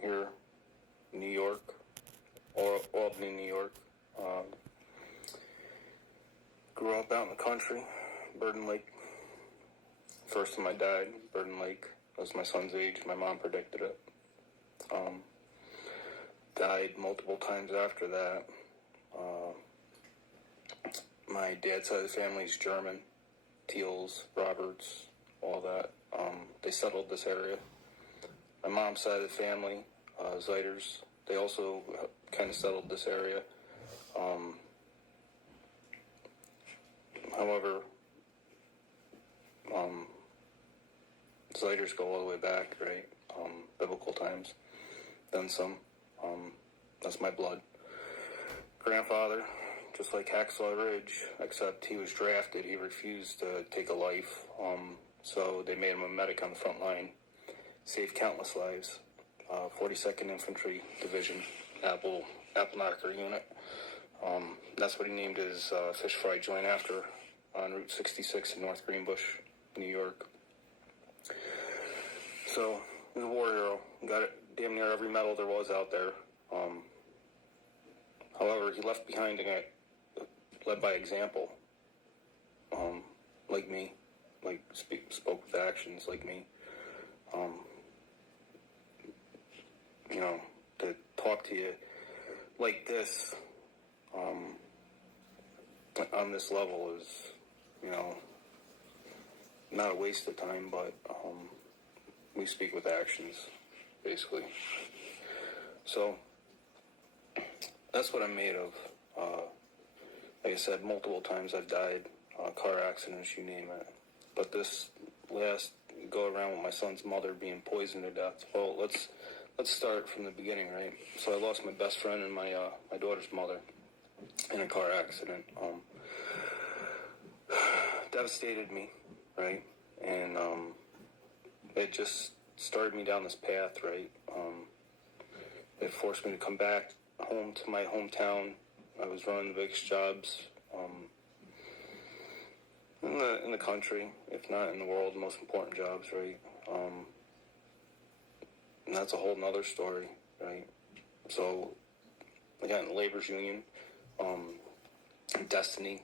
here in New York, or Albany, New York. Grew up out in the country, Burden Lake. First time I died, Burden Lake. That was my son's age. My mom predicted it. Died multiple times after that. My dad's side of the family is German. Teals, Roberts, all that. They settled this area. My mom's side of the family, Zeiters, they also kind of settled this area. However, Zeiters go all the way back, right? Biblical times. Then some. That's my blood. Grandfather, just like Hacksaw Ridge, except he was drafted. He refused to take a life. So they made him a medic on the front line. Saved countless lives. 42nd Infantry Division, Apple Knocker Unit. That's what he named his fish fry joint after on Route 66 in North Greenbush, New York. So, he's a war hero. Got it, damn near every medal there was out there. However, he left behind led by example. Like me. Spoke with actions like me. To talk to you like this, on this level is, not a waste of time, but we speak with actions, basically. So, that's what I'm made of. Like I said, multiple times I've died, car accidents, you name it. But this last go around with my son's mother being poisoned to death, well, let's start from the beginning, right? So I lost my best friend and my daughter's mother in a car accident. Devastated me, right? And it just started me down this path, right? It forced me to come back home to my hometown. I was running the biggest jobs in the country, if not in the world, the most important jobs, right? And that's a whole nother story, right? So I got in the labor's union, destiny,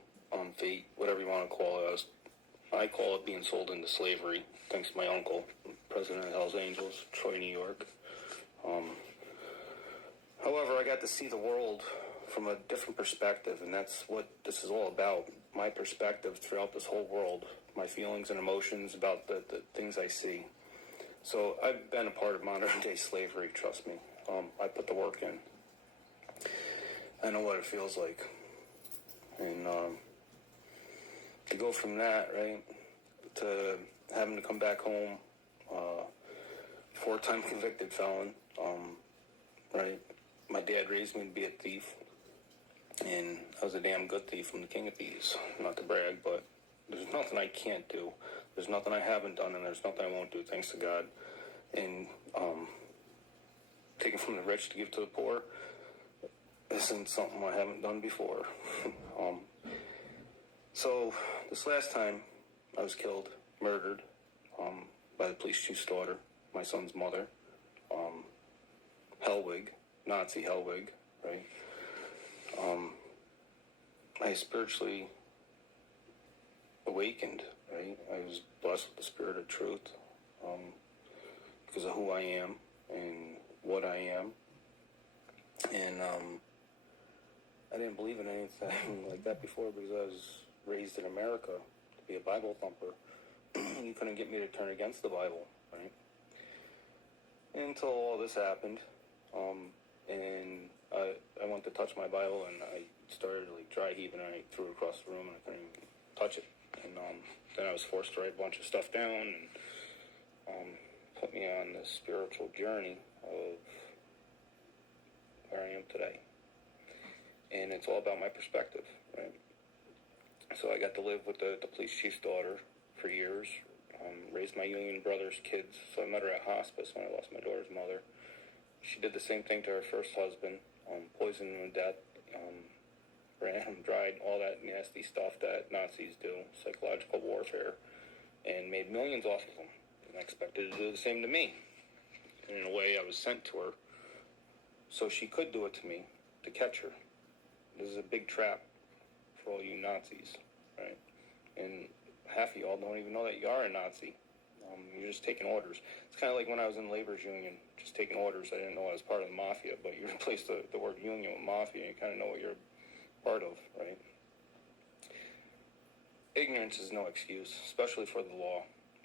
fate, whatever you want to call it. I call it being sold into slavery, thanks to my uncle, president of Hells Angels, Troy, New York. However, I got to see the world from a different perspective, and that's what this is all about. My perspective throughout this whole world, my feelings and emotions about the things I see. So I've been a part of modern day slavery, trust me. I put the work in. I know what it feels like. And to go from that, right, to having to come back home, 4-time convicted felon, right? My dad raised me to be a thief, and I was a damn good thief. I'm the king of thieves, not to brag, but there's nothing I can't do. There's nothing I haven't done, and there's nothing I won't do, thanks to God. And taking from the rich to give to the poor isn't something I haven't done before. So this last time I was killed, murdered, by the police chief's daughter, my son's mother, Hellwig, Nazi Hellwig, right? I spiritually awakened, right? I was blessed with the spirit of truth, because of who I am and what I am. And I didn't believe in anything like that before because I was raised in America to be a Bible thumper. You couldn't get me to turn against the Bible, right? Until all this happened, and I went to touch my Bible, and I started like dry heaving, and I threw it across the room, and I couldn't even touch it. And then I was forced to write a bunch of stuff down, and put me on this spiritual journey of where I am today. And it's all about my perspective, right? So I got to live with the police chief's daughter for years, raised my union brother's kids. So I met her at hospice when I lost my daughter's mother. She did the same thing to her first husband, poisoned him to death, ran him dried, all that nasty stuff that Nazis do, psychological warfare, and made millions off of them. And I expected to do the same to me. And in a way, I was sent to her So she could do it to me to catch her. This is a big trap for all you Nazis, right? And half of y'all don't even know that you are a Nazi. You're just taking orders. It's kind of like when I was in labor's union, just taking orders. I didn't know I was part of the mafia, but you replace the word union with mafia, and you kind of know what you're part of, right? Ignorance is no excuse, especially for the law,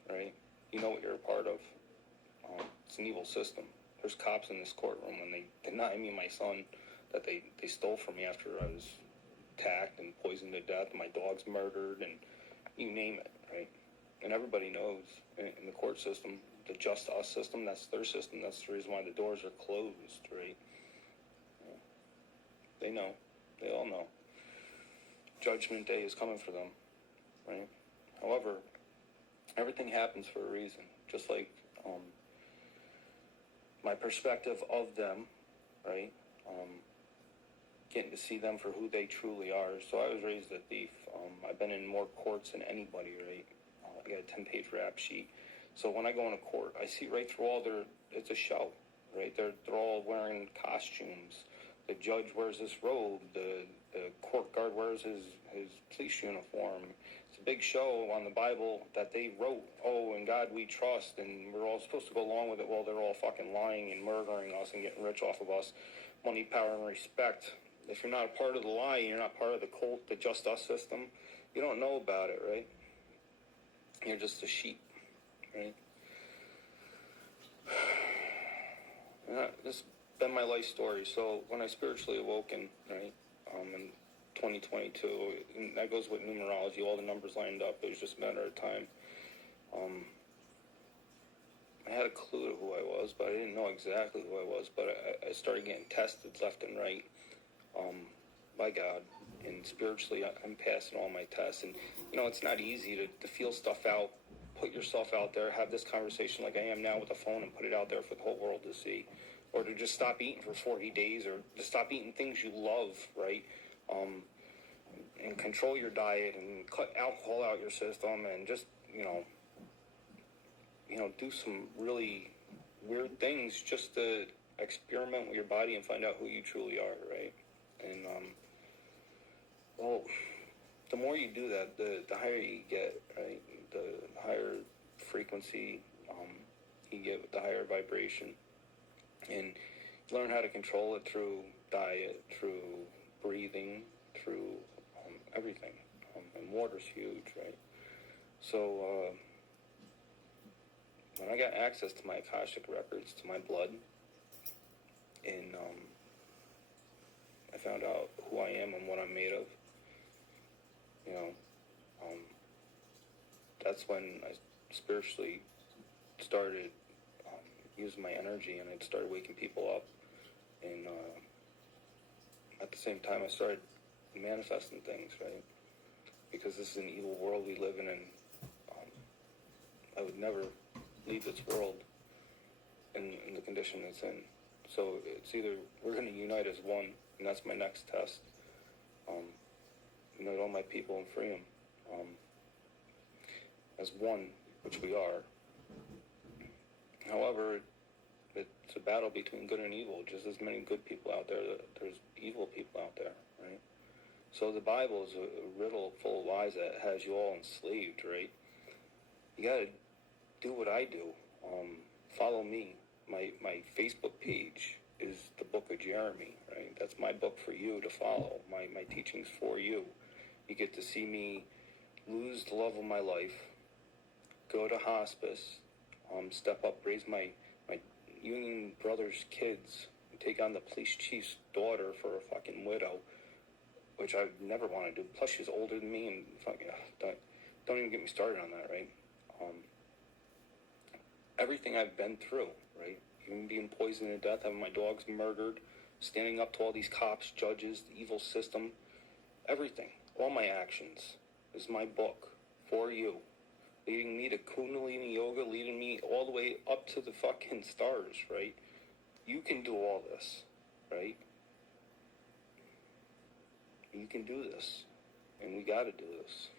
right? You know what you're a part of. It's an evil system. There's cops in this courtroom, and they deny me my son that they stole from me after I was attacked and poisoned to death, and my dog's murdered, and you name it, right? And everybody knows in the court system, the just us system, that's their system. That's the reason why the doors are closed, right? Yeah. They know. They all know. Judgment Day is coming for them, right? However, everything happens for a reason. Just like my perspective of them, right? Getting to see them for who they truly are. So I was raised a thief. I've been in more courts than anybody, right? I got a 10-page rap sheet. So when I go into court, I see right through all it's a show, right? They're all wearing costumes. The judge wears this robe. The court guard wears his police uniform. It's a big show on the Bible that they wrote. Oh, in God we trust, and we're all supposed to go along with it while they're all fucking lying and murdering us and getting rich off of us. Money, power, and respect. If you're not a part of the lie, you're not part of the cult, the just us system, you don't know about it, right? You're just a sheep, right? This has been my life story. So when I spiritually awoken, right, in 2022, and that goes with numerology, all the numbers lined up. It was just a matter of time. I had a clue to who I was, but I didn't know exactly who I was. But I started getting tested left and right by God. And spiritually, I'm passing all my tests. And, it's not easy to feel stuff out, put yourself out there, have this conversation like I am now with a phone and put it out there for the whole world to see. Or to just stop eating for 40 days, or to stop eating things you love, right? And control your diet and cut alcohol out your system and just, do some really weird things just to experiment with your body and find out who you truly are, right? And, the more you do that, the higher you get, right? The higher frequency you get with the higher vibration. And learn how to control it through diet, through breathing, through everything. And water's huge, right? So when I got access to my Akashic records, to my blood, and I found out who I am and what I'm made of, that's when I spiritually started using my energy, and it started waking people up. And at the same time, I started manifesting things, right? Because this is an evil world we live in, and I would never leave this world in the condition it's in. So it's either we're going to unite as one, and that's my next test. Unite all my people and free them as one, which we are. However, it's a battle between good and evil. Just as many good people out there, there's evil people out there, right? So the Bible is a riddle full of lies that has you all enslaved, right? You got to do what I do. Follow me. My Facebook page is the Book of Jeremy, right? That's my book for you to follow. My teachings for you. You get to see me lose the love of my life, go to hospice, step up, raise my union brother's kids, take on the police chief's daughter for a fucking widow, which I would never want to do. Plus, she's older than me, and fucking don't even get me started on that, right? Everything I've been through, right? Even being poisoned to death, having my dogs murdered, standing up to all these cops, judges, the evil system, everything, all my actions is my book for you. Leading me to Kundalini Yoga, leading me all the way up to the fucking stars, right? You can do all this, right? You can do this, and we got to do this.